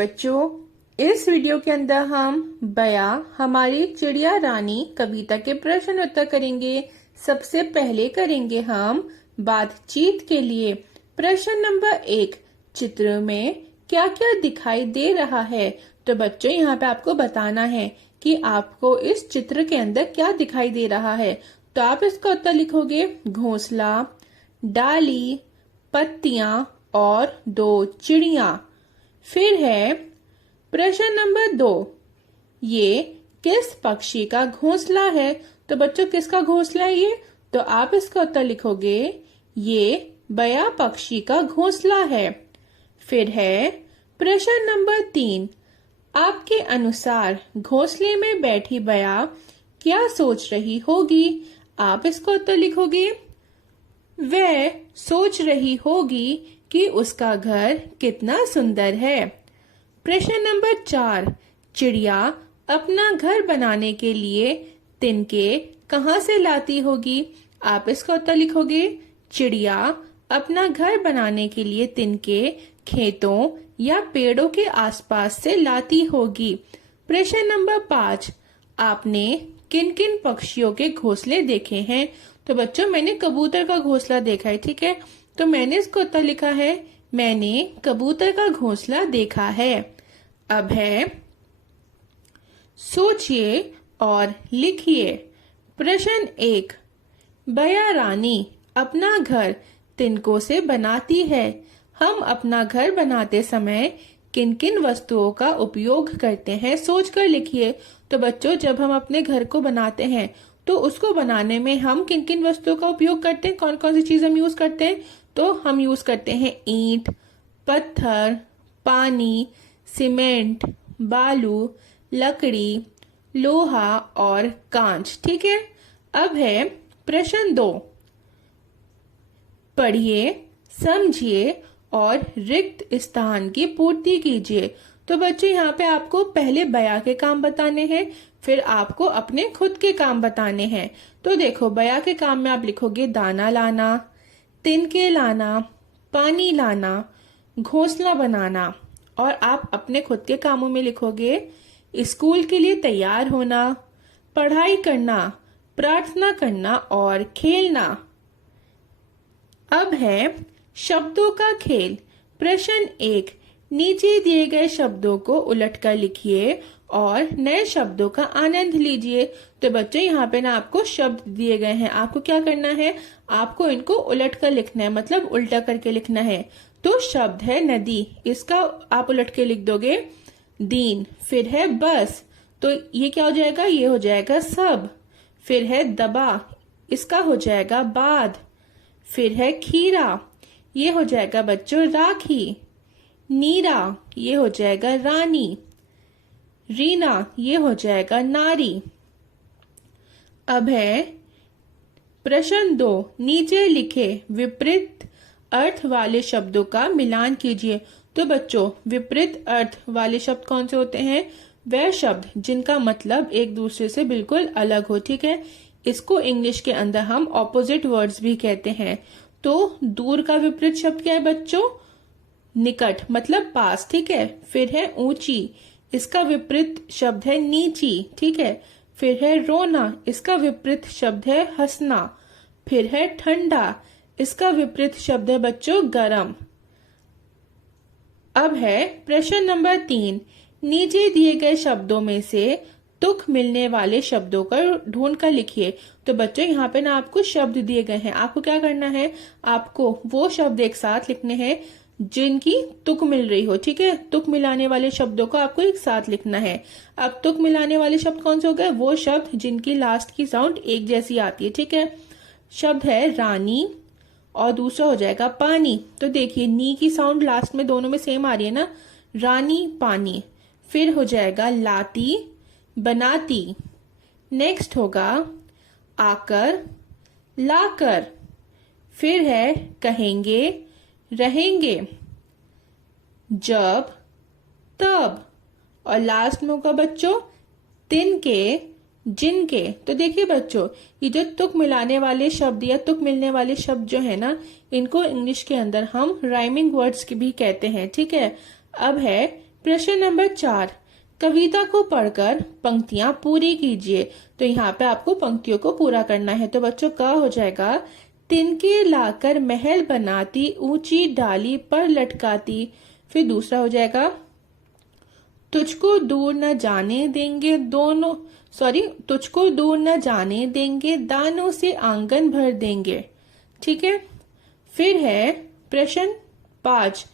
बच्चों, इस वीडियो के अंदर हम बया हमारी चिड़िया रानी कविता के प्रश्न उत्तर करेंगे। सबसे पहले करेंगे हम बातचीत के लिए। प्रश्न नंबर 1, चित्र में क्या क्या दिखाई दे रहा है? तो बच्चों यहाँ पे आपको बताना है कि आपको इस चित्र के अंदर क्या दिखाई दे रहा है। तो आप इसका उत्तर लिखोगे घोंसला, डाली, पत्तियां और 2 चिड़िया। फिर है प्रश्न नंबर 2, ये किस पक्षी का घोंसला है? तो बच्चों किसका घोंसला है ये? तो आप इसका उत्तर लिखोगे ये बया पक्षी का घोंसला है। फिर है प्रश्न नंबर 3, आपके अनुसार घोंसले में बैठी बया क्या सोच रही होगी? आप इसका उत्तर लिखोगे वह सोच रही होगी कि उसका घर कितना सुंदर है। प्रश्न नंबर 4, चिड़िया अपना घर बनाने के लिए तिनके कहाँ से लाती होगी? आप इसका उत्तर लिखोगे चिड़िया अपना घर बनाने के लिए तिनके खेतों या पेड़ों के आसपास से लाती होगी। प्रश्न नंबर 5, आपने किन किन पक्षियों के घोंसले देखे हैं? तो बच्चों मैंने कबूतर का घोंसला देखा है, ठीक है। तो मैंने इसको उत्तर लिखा है मैंने कबूतर का घोंसला देखा है। अब है सोचिए और लिखिए। प्रश्न 1, बया रानी अपना घर तिनकों से बनाती है। हम अपना घर बनाते समय किन किन वस्तुओं का उपयोग करते हैं? सोचकर लिखिए। तो बच्चों जब हम अपने घर को बनाते हैं तो उसको बनाने में हम किन किन वस्तुओं का उपयोग करते हैं? कौन कौन सी चीज हम यूज करते हैं? तो हम यूज करते हैं ईंट, पत्थर, पानी, सीमेंट, बालू, लकड़ी, लोहा और कांच, ठीक है। अब है प्रश्न 2, पढ़िए, समझिए और रिक्त स्थान की पूर्ति कीजिए। तो बच्चों यहाँ पे आपको पहले बया के काम बताने हैं, फिर आपको अपने खुद के काम बताने हैं। तो देखो बया के काम में आप लिखोगे दाना लाना, तिनके लाना, पानी लाना, घोंसला बनाना। और आप अपने खुद के कामों में लिखोगे स्कूल के लिए तैयार होना, पढ़ाई करना, प्रार्थना करना और खेलना। अब है शब्दों का खेल। प्रश्न 1, नीचे दिए गए शब्दों को उलटकर लिखिए और नए शब्दों का आनंद लीजिए। तो बच्चों यहाँ पे ना आपको शब्द दिए गए हैं, आपको क्या करना है? आपको इनको उलटकर लिखना है, मतलब उल्टा करके लिखना है। तो शब्द है नदी, इसका आप उलट के लिख दोगे दीन। फिर है बस, तो ये क्या हो जाएगा? ये हो जाएगा सब। फिर है दबा, इसका हो जाएगा बाद। फिर है खीरा, ये हो जाएगा बच्चों राखी। नीरा, ये हो जाएगा रानी। रीना, ये हो जाएगा नारी। अब है प्रश्न 2, नीचे लिखे विपरीत अर्थ वाले शब्दों का मिलान कीजिए। तो बच्चों विपरीत अर्थ वाले शब्द कौन से होते हैं? वह शब्द जिनका मतलब एक दूसरे से बिल्कुल अलग हो, ठीक है। इसको इंग्लिश के अंदर हम ऑपोजिट वर्ड्स भी कहते हैं। तो दूर का विपरीत शब्द क्या है बच्चों? निकट, मतलब पास, ठीक है। फिर है ऊंची, इसका विपरीत शब्द है नीची, ठीक है। फिर है रोना, इसका विपरीत शब्द है हंसना। फिर है ठंडा, इसका विपरीत शब्द है बच्चों गरम। अब है प्रश्न नंबर 3, नीचे दिए गए शब्दों में से तुक मिलने वाले शब्दों का ढूंढ कर लिखिए। तो बच्चों यहाँ पे ना आपको शब्द दिए गए हैं, आपको क्या करना है? आपको वो शब्द एक साथ लिखने हैं जिनकी तुक मिल रही हो, ठीक है। तुक मिलाने वाले शब्दों को आपको एक साथ लिखना है। अब तुक मिलाने वाले शब्द कौन से हो गए? वो शब्द जिनकी लास्ट की साउंड एक जैसी आती है, ठीक है। शब्द है रानी और दूसरा हो जाएगा पानी। तो देखिए नी की साउंड लास्ट में दोनों में सेम आ रही है ना, रानी पानी। फिर हो जाएगा लाती बनाती। नेक्स्ट होगा आकर लाकर। फिर है कहेंगे रहेंगे, जब तब। और लास्ट में होगा बच्चों तिनके जिनके। तो देखिए बच्चों ये जो तुक मिलाने वाले शब्द या तुक मिलने वाले शब्द जो है ना, इनको इंग्लिश के अंदर हम राइमिंग वर्ड्स भी कहते हैं, ठीक है। अब है प्रश्न नंबर 4, कविता को पढ़कर पंक्तियां पूरी कीजिए। तो यहाँ पे आपको पंक्तियों को पूरा करना है। तो बच्चों का हो जाएगा, तिनके लाकर महल बनाती, ऊंची डाली पर लटकाती। फिर दूसरा हो जाएगा, तुझको दूर न जाने देंगे दोनों, तुझको दूर न जाने देंगे, दानों से आंगन भर देंगे। ठीक है। फिर है प्रश्न 5,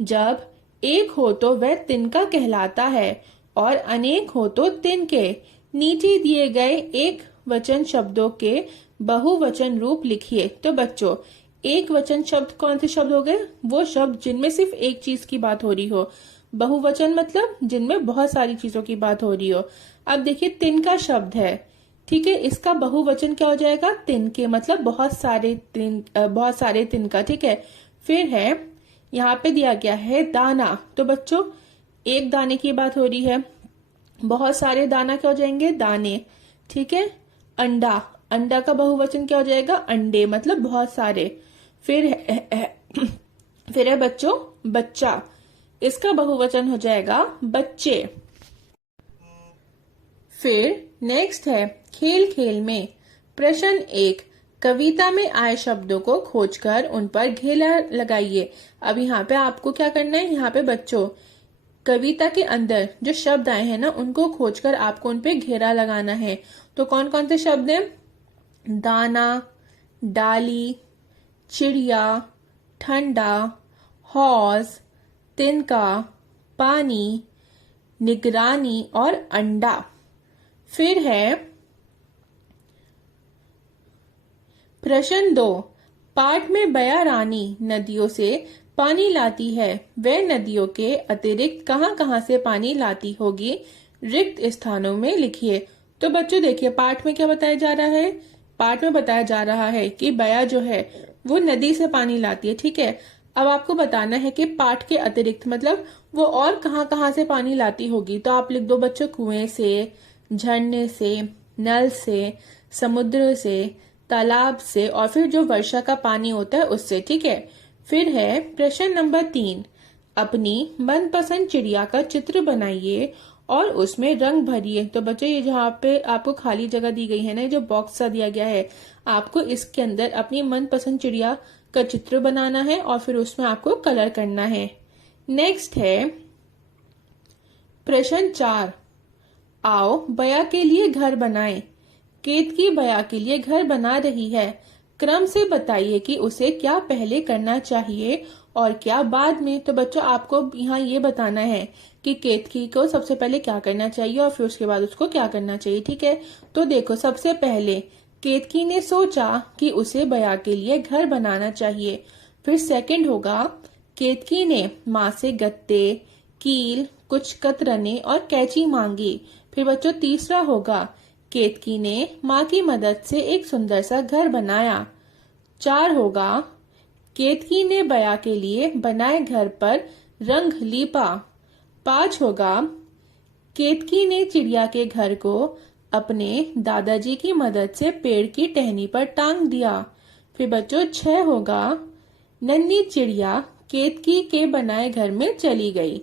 जब एक हो तो वह तिनका कहलाता है और अनेक हो तो तिनके। नीचे दिए गए एक वचन शब्दों के बहुवचन रूप लिखिए। तो बच्चों, एक वचन शब्द कौन से शब्द हो गए? वो शब्द जिनमें सिर्फ एक चीज की बात हो रही हो। बहुवचन मतलब जिनमें बहुत सारी चीजों की बात हो रही हो। अब देखिए, तिनका शब्द है, ठीक है, इसका बहुवचन क्या हो जाएगा? तिनके, मतलब बहुत सारे तिनका। ठीक है। फिर है, यहाँ पे दिया गया है दाना। तो बच्चों, एक दाने की बात हो रही है, बहुत सारे दाना क्या हो जाएंगे? दाने। ठीक है। अंडा, अंडा का बहुवचन क्या हो जाएगा? अंडे, मतलब बहुत सारे। फिर है बच्चों बच्चा, इसका बहुवचन हो जाएगा बच्चे। फिर नेक्स्ट है खेल खेल में। प्रश्न 1, कविता में आए शब्दों को खोजकर उन पर घेरा लगाइए। अब यहाँ पे आपको क्या करना है? यहाँ पे बच्चों, कविता के अंदर जो शब्द आए हैं ना, उनको खोजकर आपको उन पे घेरा लगाना है। तो कौन कौन से शब्द हैं? दाना, डाली, चिड़िया, ठंडा, हौज, तिनका, पानी, निगरानी और अंडा। फिर है प्रश्न 2, पाठ में बया रानी नदियों से पानी लाती है, वह नदियों के अतिरिक्त कहां कहां से पानी लाती होगी? रिक्त स्थानों में लिखिए। तो बच्चों देखिए, पाठ में क्या बताया जा रहा है? पाठ में बताया जा रहा है कि बया जो है वो नदी से पानी लाती है। ठीक है। अब आपको बताना है कि पाठ के अतिरिक्त मतलब वो और कहां कहां से पानी लाती होगी। तो आप लिख दो बच्चों, कुएं से, झरने से, नल से, समुद्र से, तालाब से, और फिर जो वर्षा का पानी होता है उससे। ठीक है। फिर है प्रश्न नंबर 3, अपनी मनपसंद चिड़िया का चित्र बनाइए और उसमें रंग भरिए। तो बच्चों, ये जहाँ पे आपको खाली जगह दी गई है ना, जो बॉक्स सा दिया गया है, आपको इसके अंदर अपनी मनपसंद चिड़िया का चित्र बनाना है और फिर उसमें आपको कलर करना है। नेक्स्ट है प्रश्न 4, आओ बया के लिए घर बनाएं। केतकी बया के लिए घर बना रही है, क्रम से बताइए कि उसे क्या पहले करना चाहिए और क्या बाद में। तो बच्चों, आपको यहाँ ये बताना है कि केतकी को सबसे पहले क्या करना चाहिए और फिर उसके बाद उसको क्या करना चाहिए। ठीक है। तो देखो, सबसे पहले केतकी ने सोचा कि उसे बया के लिए घर बनाना चाहिए। फिर सेकंड होगा, केतकी ने माँ से गत्ते, कील, कुछ कतरने और कैंची मांगी। फिर बच्चों तीसरा होगा, केतकी ने माँ की मदद से एक सुंदर सा घर बनाया। 4 होगा, केतकी ने बया के लिए बनाए घर पर रंग लीपा। 5 होगा, केतकी ने चिड़िया के घर को अपने दादाजी की मदद से पेड़ की टहनी पर टांग दिया। फिर बच्चों 6 होगा, नन्ही चिड़िया केतकी के बनाए घर में चली गई।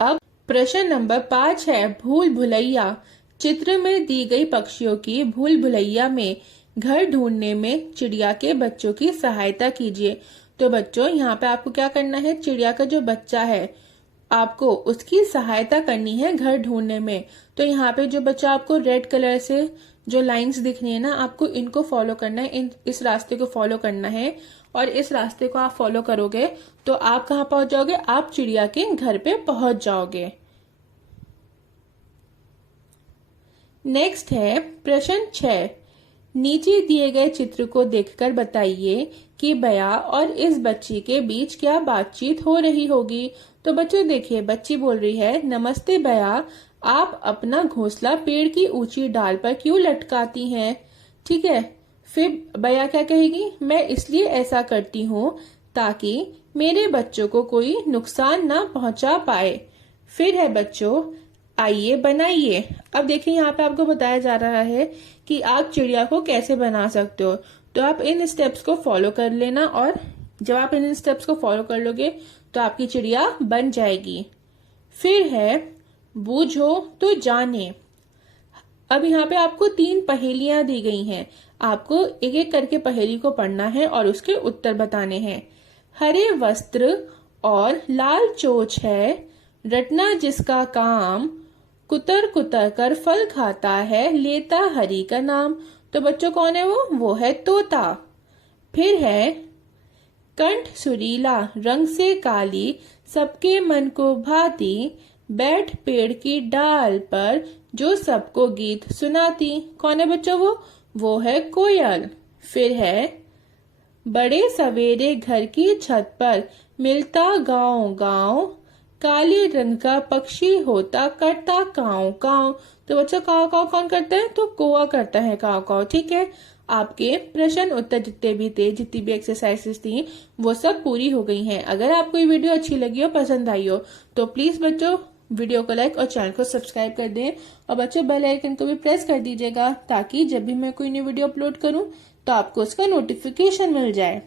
अब प्रश्न नंबर 5 है भूल भुलैया। चित्र में दी गई पक्षियों की भूल भुलैया में घर ढूंढने में चिड़िया के बच्चों की सहायता कीजिए। तो बच्चों, यहाँ पे आपको क्या करना है? चिड़िया का जो बच्चा है, आपको उसकी सहायता करनी है घर ढूंढने में। तो यहाँ पे जो बच्चा आपको रेड कलर से जो लाइंस दिख रही है ना, आपको इनको फॉलो करना है, इस रास्ते को फॉलो करना है। और इस रास्ते को आप फॉलो करोगे तो आप कहाँ पहुंच जाओगे? आप चिड़िया के घर पे पहुंच जाओगे। नेक्स्ट है प्रश्न 6, नीचे दिए गए चित्र को देखकर बताइए कि बया और इस बच्ची के बीच क्या बातचीत हो रही होगी। तो बच्चों देखिए, बच्ची बोल रही है, नमस्ते बया, आप अपना घोंसला पेड़ की ऊंची डाल पर क्यों लटकाती हैं? ठीक है। फिर बया क्या कहेगी? मैं इसलिए ऐसा करती हूँ ताकि मेरे बच्चों को कोई नुकसान ना पहुंचा पाए। फिर है बच्चों, आइए बनाइए। अब देखिए, यहाँ पे आपको बताया जा रहा है कि आप चिड़िया को कैसे बना सकते हो। तो आप इन स्टेप्स को फॉलो कर लेना, और जब आप इन स्टेप्स को फॉलो कर लोगे तो तो आपकी चिड़िया बन जाएगी। फिर है बूझो तो जाने। अब यहाँ पे आपको 3 पहेलियां दी गई हैं। आपको एक एक करके पहेली को पढ़ना है और उसके उत्तर बताने हैं। हरे वस्त्र और लाल चोच है, रटना जिसका काम, कुतर कुतर कर फल खाता है, लेता हरि का नाम। तो बच्चों कौन है वो है तोता। फिर है कंठ सुरीला रंग से काली, सबके मन को भाती, बैठ पेड़ की डाल पर जो सबको गीत सुनाती। कौन है बच्चों वो है कोयल। फिर है बड़े सवेरे घर की छत पर मिलता गाँव गाँव, काले रंग का पक्षी होता करता काव काव। तो बच्चों काव काव कौन करता है? तो कौवा करता है काव काव। ठीक है, आपके प्रश्न उत्तर जितने भी थे, जितनी भी एक्सरसाइजेस थी, वो सब पूरी हो गई हैं। अगर आपको ये वीडियो अच्छी लगी हो, पसंद आई हो, तो प्लीज बच्चों वीडियो को लाइक और चैनल को सब्सक्राइब कर दें। और बच्चों बेल आइकन को भी प्रेस कर दीजिएगा, ताकि जब भी मैं कोई न्यू वीडियो अपलोड करूं तो आपको उसका नोटिफिकेशन मिल जाए।